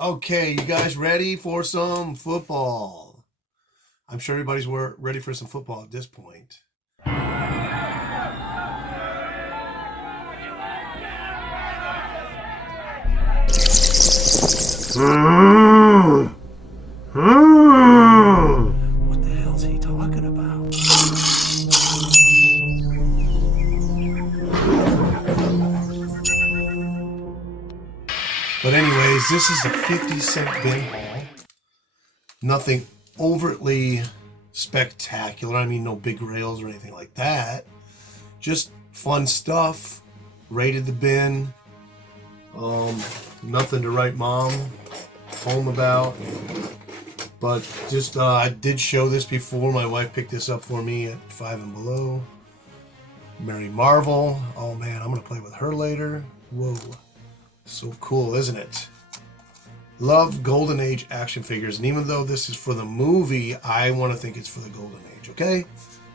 Okay, you guys ready for some football? I'm sure everybody's ready for some football at this point. What the hell's he talking about? But anyways, this is a 50-cent bin haul. Nothing overtly spectacular. I mean, no big rails or anything like that. Just fun stuff. Rated the bin. Nothing to write mom home about. But just, I did show this before. My wife picked this up for me at Five and Below. Mary Marvel. Oh man, I'm going to play with her later. Whoa. So cool, isn't it? Love Golden Age action figures. And even though this is for the movie, I want to think it's for the Golden Age, okay?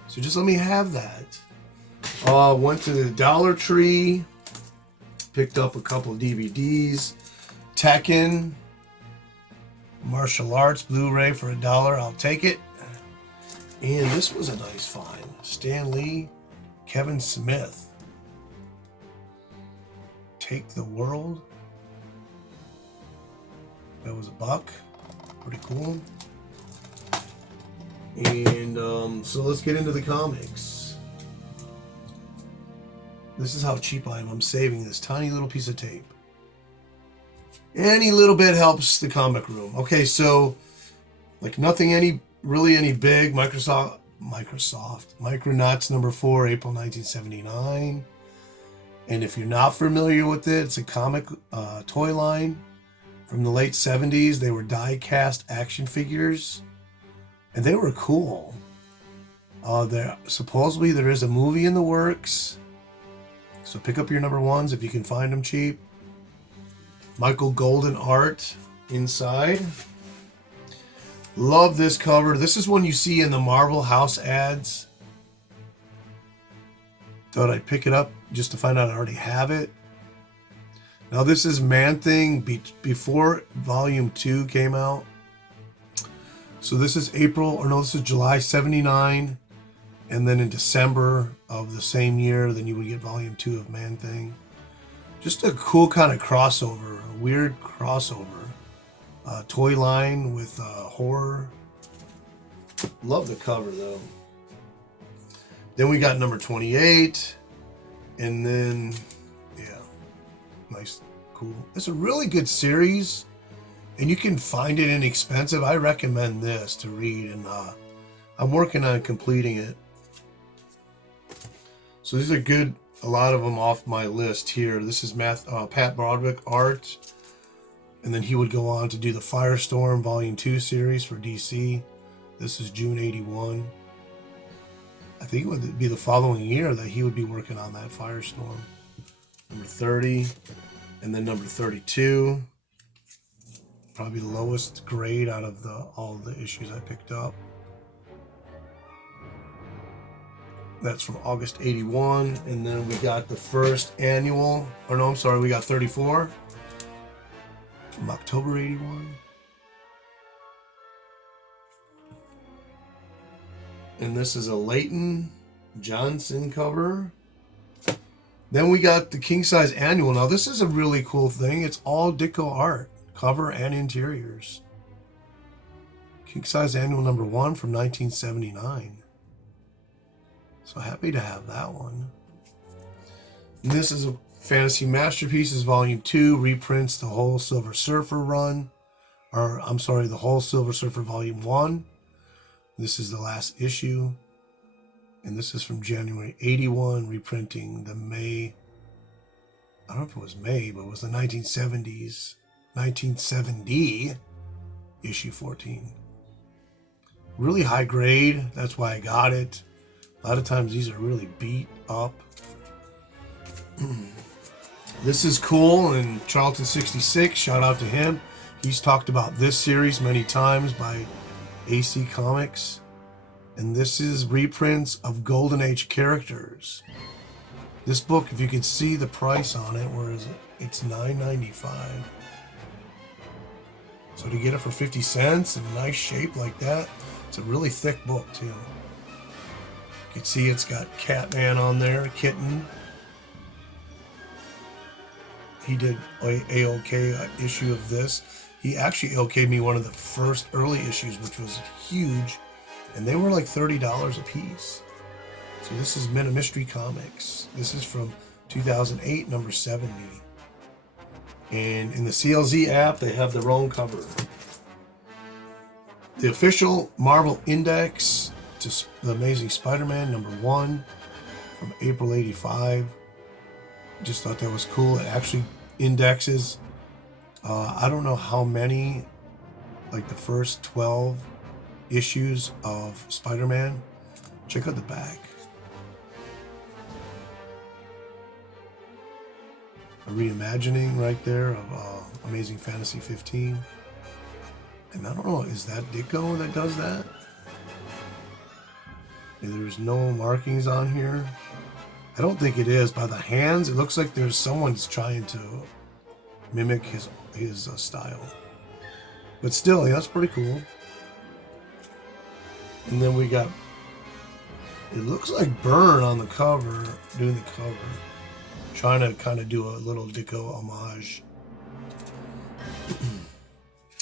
So just let me have that. Went to the Dollar Tree. Picked up a couple of DVDs. Tekken. Martial Arts Blu-ray for $1. I'll take it. And this was a nice find. Stan Lee, Kevin Smith. Take the World. That was $1. Pretty cool. And so let's get into the comics. This is how cheap I am. I'm saving this tiny little piece of tape. Any little bit helps the comic room. Okay, so like nothing really any big. Micronuts number 4, April 1979. And if you're not familiar with it, it's a comic toy line from the late 70s. They were die-cast action figures, and they were cool. Supposedly there is a movie in the works, so pick up your number ones if you can find them cheap. Michael Golden art inside. Love this cover. This is one you see in the Marvel House ads. Thought I'd pick it up just to find out I already have it. Now this is Man-Thing before Volume 2 came out. So this is this is July 79. And then in December of the same year, then you would get Volume 2 of Man-Thing. Just a cool kind of crossover, a weird crossover. Toy line with horror. Love the cover though. Then we got number 28. And then, yeah, nice, cool. It's a really good series. And you can find it inexpensive. I recommend this to read. And I'm working on completing it. So these are good. A lot of them off my list here. This is Pat Broderick art. And then he would go on to do the Firestorm Volume 2 series for DC. This is June 81. I think it would be the following year that he would be working on that Firestorm. Number 30. And then number 32. Probably the lowest grade out of all the issues I picked up. That's from August 81. And then we got the first annual. Or no, I'm sorry, we got 34. From October 81. And this is a Leighton Johnson cover. Then we got the King Size Annual. Now this is a really cool thing. It's all Ditko art, cover and interiors. King Size Annual number 1 from 1979. So happy to have that one. And this is a Fantasy Masterpieces Volume 2, reprints the whole Silver Surfer run. Or, I'm sorry, the whole Silver Surfer Volume 1. This is the last issue. And this is from January 81, reprinting the May. I don't know if it was May, but it was the 1970 issue 14. Really high grade. That's why I got it. A lot of times these are really beat up. This is cool, and Charlton 66, shout out to him. He's talked about this series many times by AC Comics. And this is reprints of Golden Age characters. This book, if you can see the price on it, where is it? It's $9.95. So to get it for 50 cents in a nice shape like that, it's a really thick book too. You can see it's got Catman on there, Kitten. He did a AOK issue of this. He actually AOK'd me one of the first early issues, which was huge, and they were like $30 a piece. So this is Men of Mystery Comics. This is from 2008, number 70. And in the CLZ app, they have their own cover. The official Marvel Index to The Amazing Spider-Man, number 1, from April 85. Just thought that was cool. It actually indexes, I don't know how many, like the first 12 issues of Spider-Man. Check out the back. A reimagining right there of Amazing Fantasy 15. And I don't know, is that Ditko that does that? And there's no markings on here. I don't think it is. By the hands, it looks like there's someone's trying to mimic his style. But still, yeah, that's pretty cool. And then we got, it looks like Byrne on the cover, doing the cover. Trying to kind of do a little Ditko homage.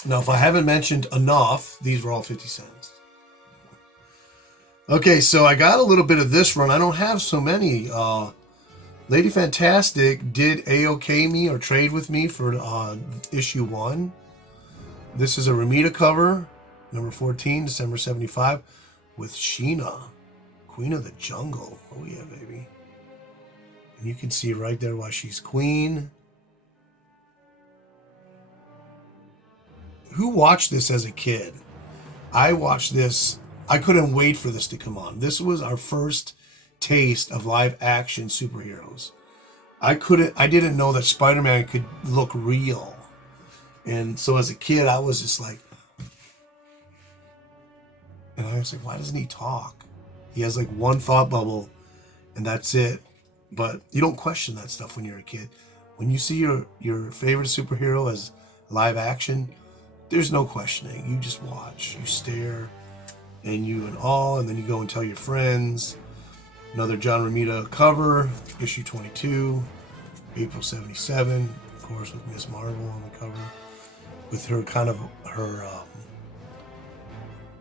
Now, if I haven't mentioned enough, these were all 50 cents. Okay, so I got a little bit of this run. I don't have so many. Lady Fantastic did AOK me or trade with me for issue 1. This is a Ramita cover, number 14, December 75, with Sheena, Queen of the Jungle. Oh yeah, baby. And you can see right there why she's queen. Who watched this as a kid? I watched this. I couldn't wait for this to come on. This was our first taste of live action superheroes. I didn't know that Spider-Man could look real. And so as a kid, I was just like, and I was like, why doesn't he talk? He has like one thought bubble and that's it. But you don't question that stuff when you're a kid. When you see your favorite superhero as live action, there's no questioning. You just watch, you stare, and you in awe, and then you go and tell your friends. Another John Romita cover, issue 22, April 77, of course, with Miss Marvel on the cover. With her kind of,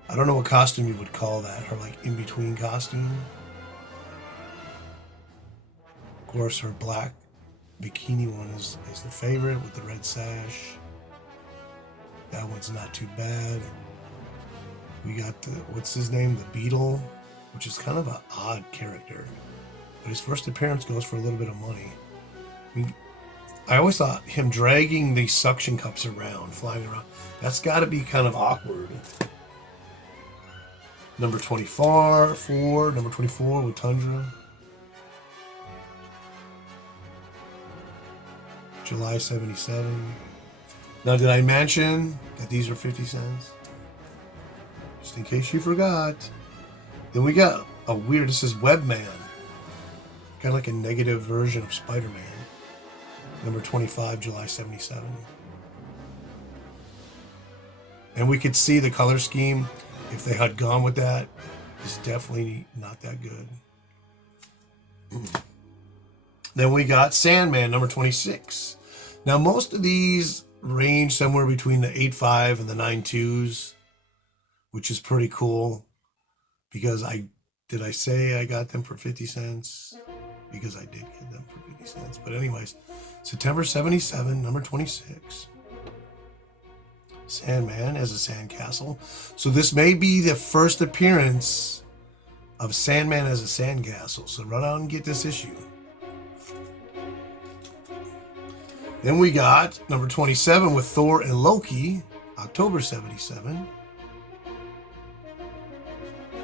I don't know what costume you would call that, her like in-between costume. Of course, her black bikini one is the favorite with the red sash. That one's not too bad. We got the, what's his name? The Beetle, which is kind of an odd character. But his first appearance goes for a little bit of money. I mean, I always thought him dragging these suction cups around, flying around, that's got to be kind of awkward. Number 24, number 24 with Tundra. July 77. Now, did I mention that these are 50 cents? Just in case you forgot. Then we got a weird, this is Webman. Kind of like a negative version of Spider-Man. Number 25, July 77. And we could see the color scheme. If they had gone with that, it's definitely not that good. Then we got Sandman, number 26. Now, most of these range somewhere between the 8.5 and the 9.2s, which is pretty cool. Because did I say I got them for 50 cents? Because I did get them for 50 cents. But anyways, September 77, number 26. Sandman as a sandcastle. So this may be the first appearance of Sandman as a sandcastle. So run out and get this issue. Then we got number 27 with Thor and Loki, October 77.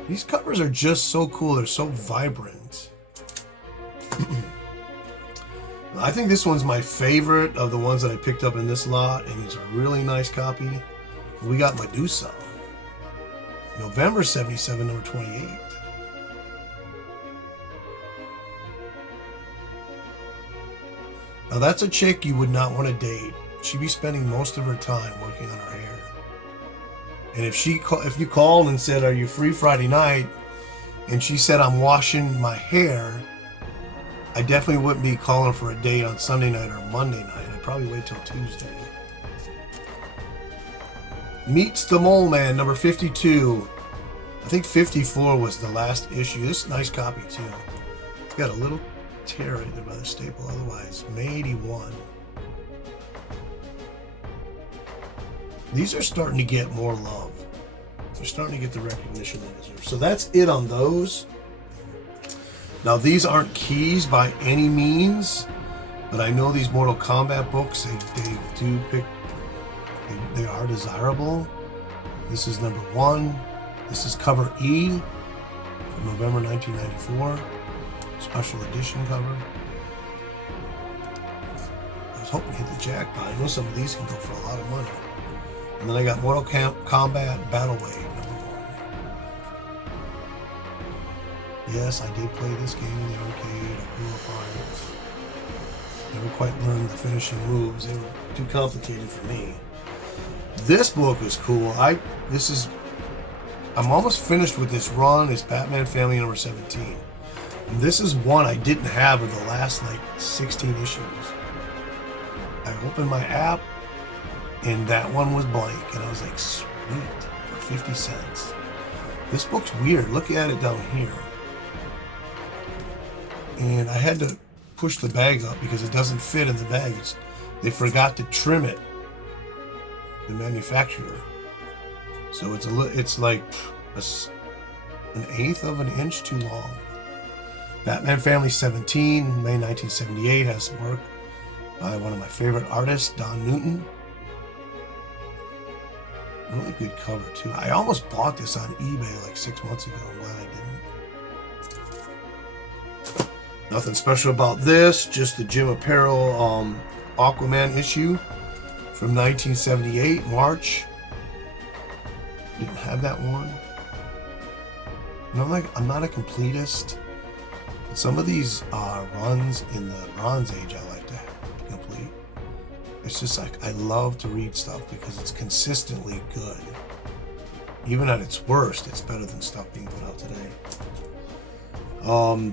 These covers are just so cool. They're so vibrant. I think this one's my favorite of the ones that I picked up in this lot, and it's a really nice copy. We got Medusa, November 77, number 28. Now that's a chick you would not want to date she'd be spending most of her time working on her hair. And if you called and said, "Are you free Friday night?" and she said, "I'm washing my hair," I definitely wouldn't be calling for a date on Sunday night or Monday night. I'd probably wait till Tuesday. Meets the Mole Man, number 52. I think 54 was the last issue. This is a nice copy too. It's got a little tear right there by the staple. Otherwise, May 81. These are starting to get more love. They're starting to get the recognition they deserve. So that's it on those. Now, these aren't keys by any means, but I know these Mortal Kombat books, they are desirable. This is number 1. This is cover E from November 1994. Special edition cover. I was hoping to hit the jackpot. I know some of these can go for a lot of money. And then I got Mortal Kombat Battle Wave number 1. Yes, I did play this game in the arcade. I grew up on it. Never quite learned the finishing moves. They were too complicated for me. This book is cool. I'm almost finished with this run. It's Batman Family number 17. And this is one I didn't have in the last 16 issues. I opened my app and that one was blank, and I was like, sweet, for 50 cents. This book's weird. Look at it down here. And I had to push the bag up because it doesn't fit in the bag. They forgot to trim it, the manufacturer. So it's like an eighth of an inch too long. Batman Family 17, May 1978, has some work by one of my favorite artists, Don Newton. Really good cover too. I almost bought this on eBay 6 months ago. I'm glad I didn't. Nothing special about this, just the Jim Apparel Aquaman issue from 1978, March. Didn't have that one. I'm not a completist. But some of these runs in the Bronze Age I like to complete. It's just I love to read stuff because it's consistently good. Even at its worst, it's better than stuff being put out today.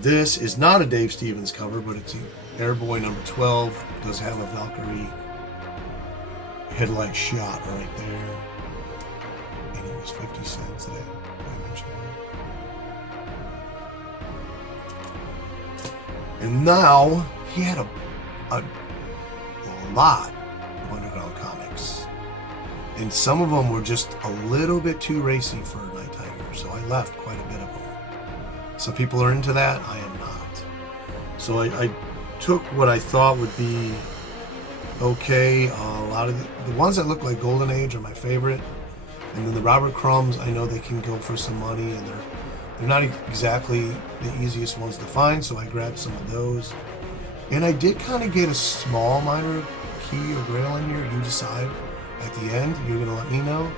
This is not a Dave Stevens cover, but it's Airboy number 12. It does have a Valkyrie headlight shot right there. And it was 50 cents today. I mentioned that. And now he had a lot of Underground Comics, and some of them were just a little bit too racy for Nighttiger, so I left quite a bit of them. Some people are into that, I am not. So I took what I thought would be okay. A lot of the ones that look like Golden Age are my favorite, and then the Robert Crumbs, I know they can go for some money, and they're not exactly the easiest ones to find, so I grabbed some of those. And I did kind of get a small minor key or grail in here. You decide at the end. You're going to let me know.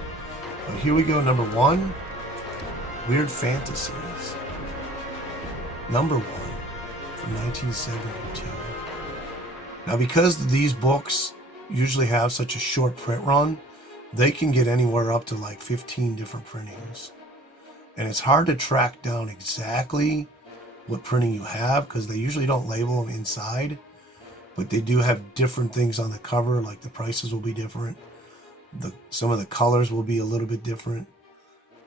But here we go. Number 1, Weird Fantasies. Number 1 from 1972. Now, because these books usually have such a short print run, they can get anywhere up to 15 different printings. And it's hard to track down exactly what printing you have because they usually don't label them inside, but they do have different things on the cover, like the prices will be different. Some of the colors will be a little bit different.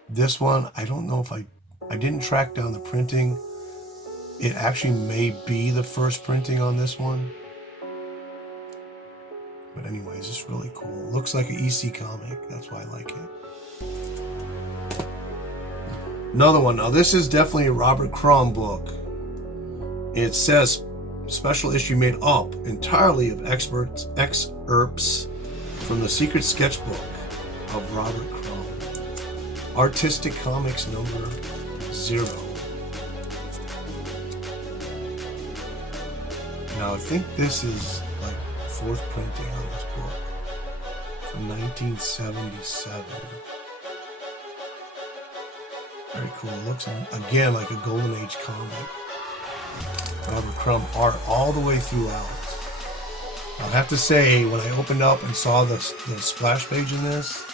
This one, I don't know if I didn't track down the printing. It actually may be the first printing on this one. But anyways, it's really cool. It looks like an EC comic. That's why I like it. Another one. Now, this is definitely a Robert Crumb book. It says special issue made up entirely of excerpts from the secret sketchbook of Robert Crumb. Artistic Comics number 0. Now, I think this is 4th printing on this book from 1977. Very cool. It looks again like a Golden Age comic. Robert Crumb art all the way throughout. I'll have to say, when I opened up and saw the splash page in this,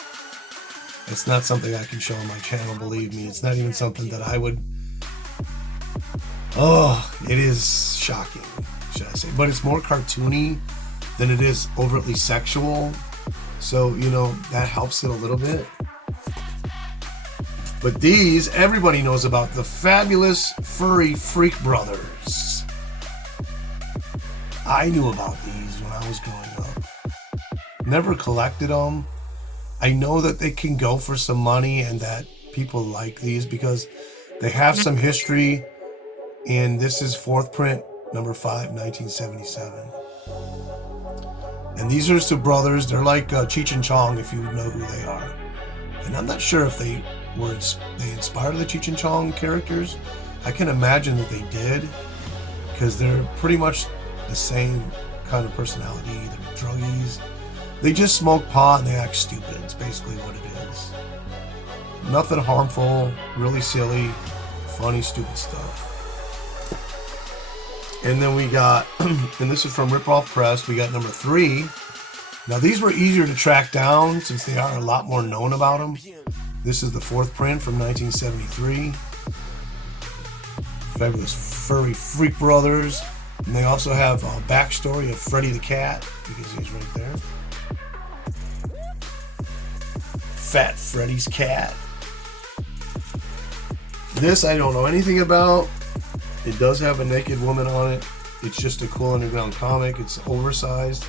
it's not something I can show on my channel, believe me. It's not even something that I would... Oh, it is shocking, should I say. But it's more cartoony than it is overtly sexual. So, you know, that helps it a little bit. But these, everybody knows about the fabulous furry freak brothers. I knew about these when I was growing up. Never collected them. I know that they can go for some money and that people like these because they have some history. And this is fourth print, number 5, 1977. And these are two brothers. They're like Cheech and Chong, if you know who they are. And I'm not sure if they inspired the Cheech and Chong characters. I can imagine that they did, because they're pretty much the same kind of personality. They're druggies. They just smoke pot and they act stupid. It's basically what it is. Nothing harmful, really silly, funny, stupid stuff. And then we got, and this is from Rip Off Press, we got number 3. Now these were easier to track down since they are a lot more known about them. This is the 4th print from 1973. Fabulous Furry Freak Brothers. And they also have a backstory of Freddy the Cat, because he's right there. Fat Freddy's cat. This I don't know anything about. It does have a naked woman on it. It's just a cool underground comic. It's oversized.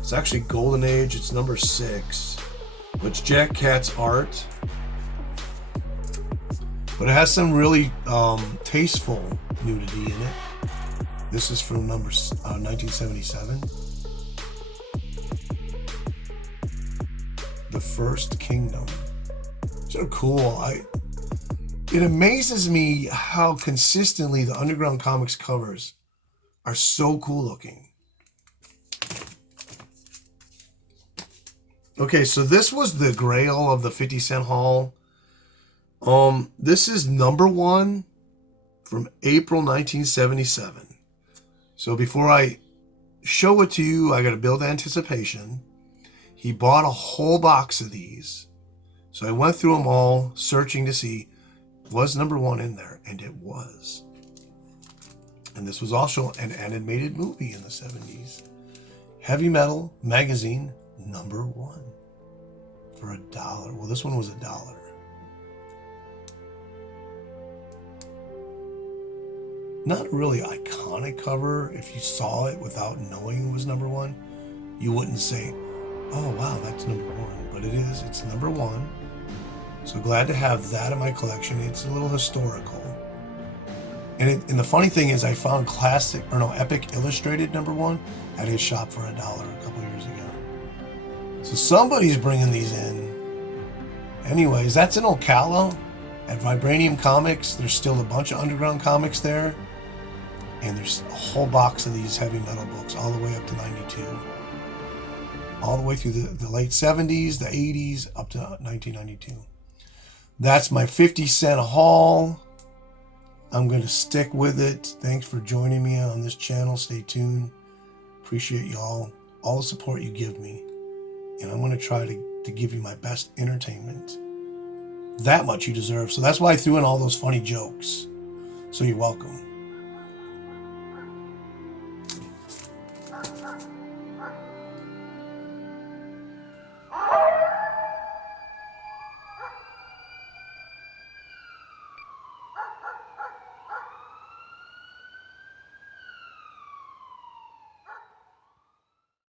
It's actually Golden Age. It's number 6. It's Jack Cat's art. But it has some really tasteful nudity in it. This is from number 1977. The First Kingdom. So cool. It amazes me how consistently the underground comics covers are so cool looking. Okay, so this was the grail of the 50-cent haul. This is number 1 from April 1977. So before I show it to you, I got to build anticipation. He bought a whole box of these. So I went through them all, searching to see, was number 1 in there? And it was. And this was also an animated movie in the 70s. Heavy Metal Magazine, number 1. For $1. Well, this one was $1. Not really iconic cover. If you saw it without knowing it was number 1, you wouldn't say, oh wow, that's number 1. But it is. It's number 1. So glad to have that in my collection. It's a little historical. And the funny thing is, I found Epic Illustrated number 1 at his shop for $1 a couple years ago. So somebody's bringing these in. Anyways, that's in Ocala at Vibranium Comics. There's still a bunch of underground comics there. And there's a whole box of these heavy metal books all the way up to 92. All the way through the late 70s, the 80s, up to 1992. That's my 50-cent haul. I'm going to stick with it. Thanks for joining me on this channel. Stay tuned. Appreciate y'all. All the support you give me. And I'm going to try to give you my best entertainment. That much you deserve. So that's why I threw in all those funny jokes. So you're welcome.